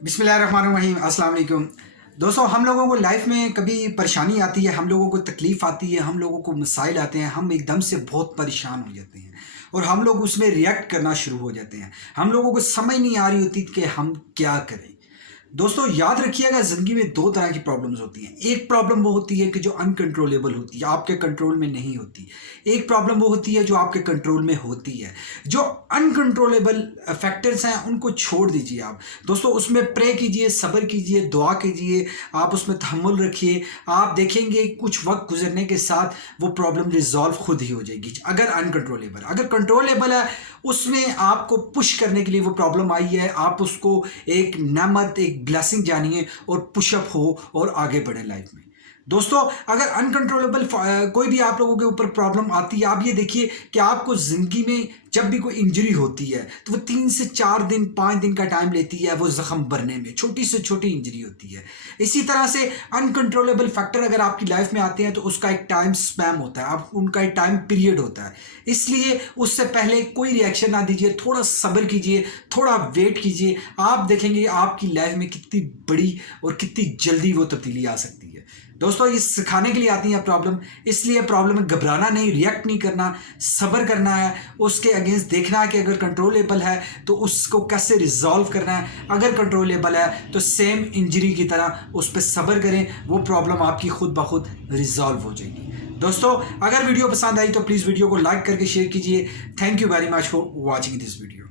बिस्मिल्लाहिर्रहमानिर्रहीम, अस्सलाम वालेकुम। दोस्तों, हम लोगों को लाइफ में कभी परेशानी आती है, हम लोगों को तकलीफ़ आती है, हम लोगों को मसाइल आते हैं, हम एकदम से बहुत परेशान हो जाते हैं और हम लोग उसमें रिएक्ट करना शुरू हो जाते हैं। हम लोगों को समझ नहीं आ रही होती कि हम क्या करें। दोस्तों, याद रखिएगा, ज़िंदगी में 2 तरह की प्रॉब्लम्स होती हैं। एक प्रॉब्लम वो होती है कि जो अनकंट्रोलेबल होती है, आपके कंट्रोल में नहीं होती। एक प्रॉब्लम वो होती है जो आपके कंट्रोल में होती है। जो अनकंट्रोलेबल फैक्टर्स हैं, उनको छोड़ दीजिए आप। दोस्तों, उसमें प्रे कीजिए, सब्र कीजिए, दुआ कीजिए, आप उसमें तहम्मुल रखिए। आप देखेंगे कुछ वक़्त गुज़रने के साथ वो प्रॉब्लम रिज़ॉल्व खुद ही हो जाएगी, अगर अनकंट्रोलेबल। अगर कंट्रोलेबल है, उसमें आपको पुश करने के लिए वो प्रॉब्लम आई है, आप उसको एक नेमत, एक ब्लेसिंग जानिए और पुशअप हो और आगे बढ़े लाइफ में। दोस्तों, अगर अनकंट्रोलेबल कोई भी आप लोगों के ऊपर प्रॉब्लम आती है, आप ये देखिए कि आपको ज़िंदगी में जब भी कोई इंजरी होती है तो वो 3 से 4 दिन, 5 दिन का टाइम लेती है वो ज़ख्म भरने में, छोटी से छोटी इंजरी होती है। इसी तरह से अनकंट्रोलेबल फैक्टर अगर आपकी लाइफ में आते हैं तो उसका एक टाइम स्पैम होता है, आप उनका एक टाइम पीरियड होता है। इसलिए उससे पहले कोई रिएक्शन ना दीजिए, थोड़ा सब्र कीजिए, थोड़ा वेट कीजिए। आप देखेंगे आपकी लाइफ में कितनी बड़ी और कितनी जल्दी वो तब्दीली आ सकती है। दोस्तों, ये सिखाने के लिए आती है प्रॉब्लम, इसलिए प्रॉब्लम में घबराना नहीं, रिएक्ट नहीं करना, सब्र करना है, उसके अगेंस्ट देखना है कि अगर कंट्रोलेबल है तो उसको कैसे रिजॉल्व करना है। अगर कंट्रोलेबल है तो सेम इंजरी की तरह उस पर सब्र करें, वो प्रॉब्लम आपकी खुद ब खुद रिजॉल्व हो जाएगी। दोस्तों, अगर वीडियो पसंद आई तो प्लीज़ वीडियो को लाइक करके शेयर कीजिए। Thank you very much for watching this video.